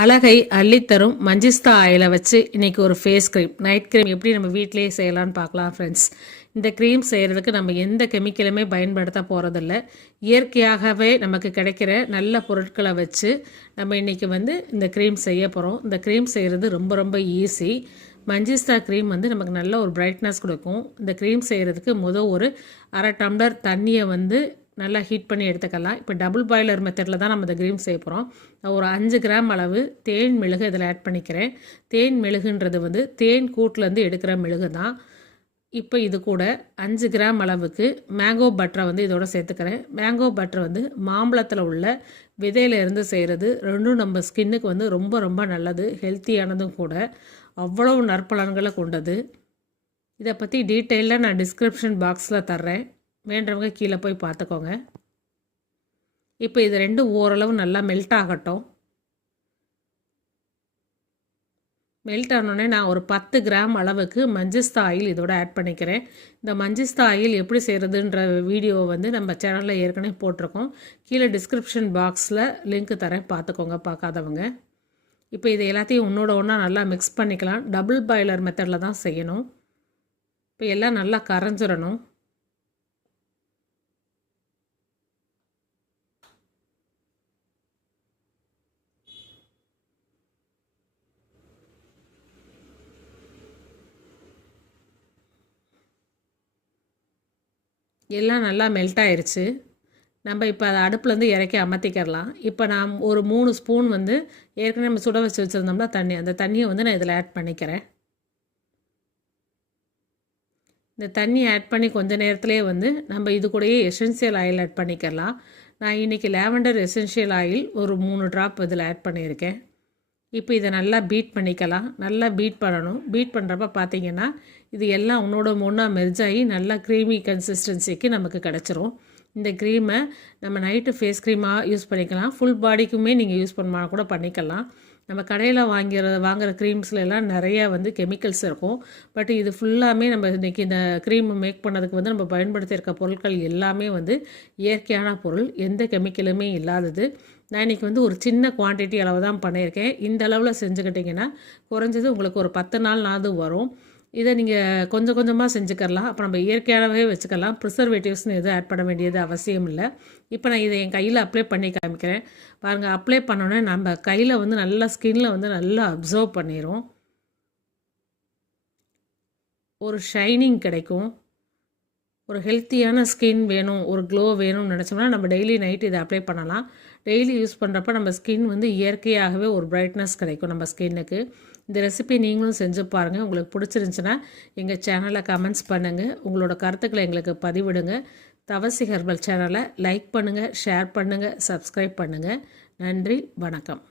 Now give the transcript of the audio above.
அழகை அள்ளித்தரும் மஞ்சிஸ்தா ஆயிலை வச்சு இன்றைக்கி ஒரு ஃபேஸ் க்ரீம் நைட் க்ரீம் எப்படி நம்ம வீட்டிலேயே செய்யலாம்னு பார்க்கலாம் ஃப்ரெண்ட்ஸ் இந்த க்ரீம் செய்கிறதுக்கு நம்ம எந்த கெமிக்கலுமே பயன்படுத்த போகிறதில்ல இயற்கையாகவே நமக்கு கிடைக்கிற நல்ல பொருட்களை வச்சு நம்ம இன்றைக்கி வந்து இந்த க்ரீம் செய்ய போகிறோம் இந்த க்ரீம் செய்கிறது ரொம்ப ரொம்ப ஈஸி மஞ்சிஸ்தா க்ரீம் வந்து நமக்கு நல்ல ஒரு பிரைட்னஸ் கொடுக்கும். இந்த க்ரீம் செய்கிறதுக்கு முதல் ஒரு அரை டம்ளர் தண்ணியை வந்து நல்லா ஹீட் பண்ணி எடுத்துக்கலாம். இப்போ டபுள் பாய்லர் மெத்தடில் தான் நம்ம இந்த க்ரீம் செய்ய போகிறோம் ஒரு அஞ்சு கிராம் அளவு தேன் மெழுகு இதில் ஆட் பண்ணிக்கிறேன். தேன் மெழுகுன்றது வந்து தேன் கூட்டிலேருந்து எடுக்கிற மெழுகு தான். இப்போ இது கூட அஞ்சு கிராம் அளவுக்கு மேங்கோ பட்டரை வந்து இதோட சேர்த்துக்கிறேன். மேங்கோ பட்டர் வந்து மாம்பழத்தில் உள்ள விதையிலேருந்து செய்கிறது ரெண்டும் நம்ம ஸ்கின்னுக்கு வந்து ரொம்ப ரொம்ப நல்லது. ஹெல்த்தியானதும் கூட. அவ்வளவு நற்பலன்களை கொண்டது. இதை பற்றி டீட்டெயிலாக நான் டிஸ்கிரிப்ஷன் பாக்ஸில் தர்றேன். வேண்டவங்க கீழே போய் பார்த்துக்கோங்க. இப்போ இது ரெண்டும் ஓரளவு நல்லா மெல்ட் ஆகட்டும். மெல்ட் ஆனோடனே நான் ஒரு பத்து கிராம் அளவுக்கு மஞ்சஸ்தா ஆயில் இதோட ஆட் பண்ணிக்கிறேன். இந்த மஞ்சஸ்தா ஆயில் எப்படி செய்கிறதுன்ற வீடியோவை வந்து நம்ம சேனலில் ஏற்கனவே போட்டிருக்கோம். கீழே டிஸ்கிரிப்ஷன் பாக்ஸில் லிங்க் தரேன். பார்த்துக்கோங்க பார்க்காதவங்க. இப்போ இது எல்லாத்தையும் ஒன்றோட ஒன்றா நல்லா மிக்ஸ் பண்ணிக்கலாம். டபுள் பாய்லர் மெத்தடில் தான் செய்யணும். இப்போ எல்லாம் நல்லா கரைஞ்சிடணும். எல்லாம் நல்லா மெல்ட் ஆயிடுச்சு நம்ம இப்போ அதை அடுப்புலேருந்து இறக்கி அமர்த்திக்கிறலாம். இப்போ நான் ஒரு மூணு ஸ்பூன் வந்து ஏற்கனவே நம்ம சுட வச்சு வச்சுருந்தோம்னா தண்ணி அந்த தண்ணியை வந்து நான் இதில் ஆட் பண்ணிக்கிறேன். இந்த தண்ணி ஆட் பண்ணி கொஞ்ச நேரத்துலேயே வந்து நம்ம இது கூடயே எசென்சியல் ஆயில் ஆட் பண்ணிக்கலாம் நான் இன்றைக்கி லேவண்டர் எசென்ஷியல் ஆயில் ஒரு மூணு ட்ராப் இதில் ஆட் பண்ணியிருக்கேன். இப்போ இதை நல்லா பீட் பண்ணிக்கலாம். நல்லா பீட் பண்ணணும். பீட் பண்ணுறப்ப பார்த்தீங்கன்னா இது எல்லாம் உன்னோட ஒன்றா மெர்ஜாகி நல்லா க்ரீமி கன்சிஸ்டன்சிக்கு நமக்கு கிடச்சிரும். இந்த க்ரீமை நம்ம நைட்டு ஃபேஸ் க்ரீமாக யூஸ் பண்ணிக்கலாம். ஃபுல் பாடிக்குமே நீங்கள் யூஸ் பண்ண கூட பண்ணிக்கலாம். நம்ம கடையில் வாங்கிற வாங்குகிற க்ரீம்ஸில் எல்லாம் நிறைய வந்து கெமிக்கல்ஸ் இருக்கும். பட் இது ஃபுல்லாமே நம்ம இன்றைக்கி இந்த க்ரீம் மேக் பண்ணதுக்கு வந்து நம்ம பயன்படுத்தியிருக்க பொருட்கள் எல்லாமே வந்து இயற்கையான பொருள். எந்த கெமிக்கலுமே இல்லாதது. நான் இன்றைக்கி வந்து ஒரு சின்ன குவான்டிட்டி அளவு தான் பண்ணியிருக்கேன். இந்த அளவில் செஞ்சுக்கிட்டிங்கன்னா குறைஞ்சது உங்களுக்கு ஒரு பத்து நாள்னாவது வரும். இதை நீங்கள் கொஞ்சம் கொஞ்சமாக செஞ்சுக்கலாம் அப்போ நம்ம இயற்கையாகவே வச்சுக்கலாம். ப்ரிசர்வேட்டிவ்ஸ்னு எதுவும் ஆட் பண்ண வேண்டியது அவசியம் இல்லை. இப்போ நான் இதை என் கையில் அப்ளை பண்ணி காமிக்கிறேன். பாருங்கள் அப்ளை பண்ணோன்னே நம்ம கையில் வந்து நல்லா ஸ்கின்ல வந்து நல்லா அப்சர்வ் பண்ணிடும் ஒரு ஷைனிங் கிடைக்கும். ஒரு ஹெல்த்தியான ஸ்கின் வேணும் ஒரு க்ளோ வேணும்னு நினச்சோம்னா நம்ம டெய்லி நைட் இதை அப்ளை பண்ணலாம். டெய்லி யூஸ் பண்ணுறப்ப நம்ம ஸ்கின் வந்து இயற்கையாகவே ஒரு பிரைட்னஸ் கிடைக்கும் நம்ம ஸ்கின்னுக்கு இந்த ரெசிபி நீங்களும் செஞ்சு பாருங்கள் உங்களுக்கு பிடிச்சிருந்துச்சுன்னா எங்கள் சேனலை கமெண்ட்ஸ் பண்ணுங்கள் உங்களோட கருத்துக்களை எங்களுக்கு பதிவிடுங்க. தவசி ஹெர்பல் சேனலை லைக் பண்ணுங்கள் ஷேர் பண்ணுங்கள் சப்ஸ்கிரைப் பண்ணுங்கள் நன்றி வணக்கம்.